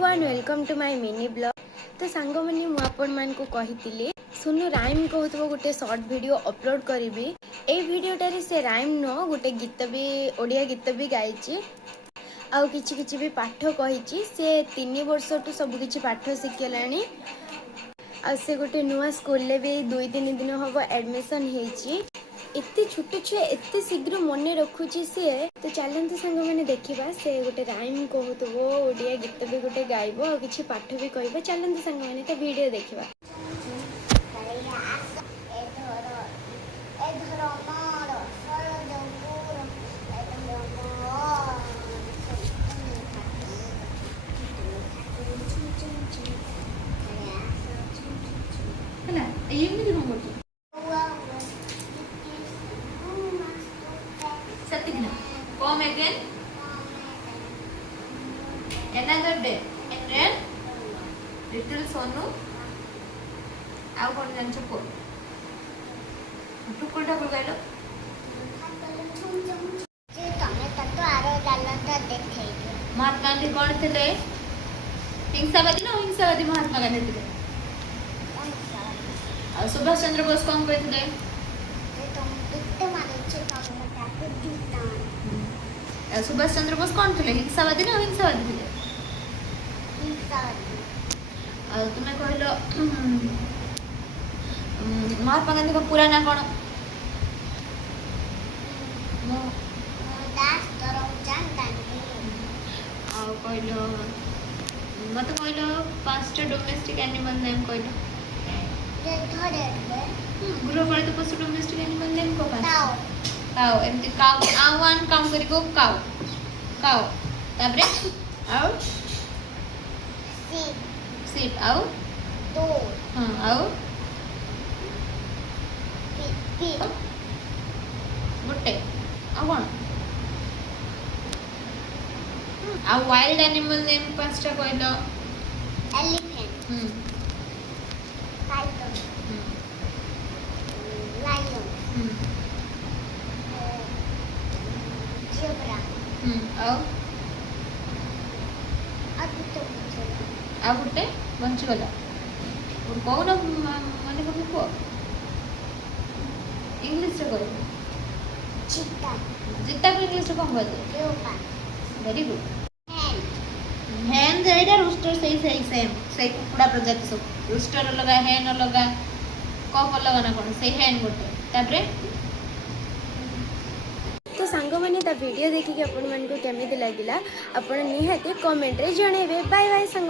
Everyone welcome to my mini blog. तो सांग मैंने मुझे कही सुनु राइम कहूब गोटे सर्ट वीडियो अपलोड करी ए वीडियोटारे से राइम न गोटे गीत भी ओडिया गीत भी गाई आउ किछि भी पाठ कही से 3 वर्ष टू सब किछि पाठ शिखला आ से गोटे नुआ स्कूल भी 2-3 दिन हम एडमिशन होती एते छोट छुआ एत शीघ्र मन रखुची सी तो चलते सांग मैंने देखा से गोटे राइम कहूब ओडिया गीत भी गोटे गाइब आ कि पाठ भी कह चलते सांग मैंने तो वीडियो देखा। Come again. Another day. And then little Sonu. How can you answer for? टुकुर ठाकुर गाइलो महात्मा गांधी कौन थे? हिंसावादी ना हिंसावादी महात्मा गांधी थे। सुभाष चंद्र बोस कौन कहते? सुभाष चंद्र बोस कौन थे? हिंसावादी ना अहिंसावादी थे? तुम्हें कहलो महात्मा गांधी का पूरा ना कौन? कहलो मत कहलो 5टा डोमेस्टिक एनिमल नेम कहलो गृहपालित पशु डोमेस्टिक एनिमल नेम को काउ एमती काउ आ वन काम करिको काउ काउ ताबरे आउ शीप आउ तो हां आउ पी गुट्टे आ वन आ वाइल्ड एनिमल नेम 5टा कहलो एलिफेंट टाइगर लायन ज़ेब्रा आ गुट्टे बंच गला और कौन माने को इंग्लिश रे कह चीता चीता को इंग्लिश रे कौन कहते? लेओपार्ड। Very good. हैन जेडा रूस्टर सही सेम सही कुकुड़ा प्रजाति सब रूस्टर लगा हैन लगा कप लगा ना कोन सही हैन गोटे ताबरे तो सांग मैंने ता वीडियो देखिए अपन मन को केमिति लागिला अपन निहाते कमेंट रे जणेबे। बाय बाय सांग।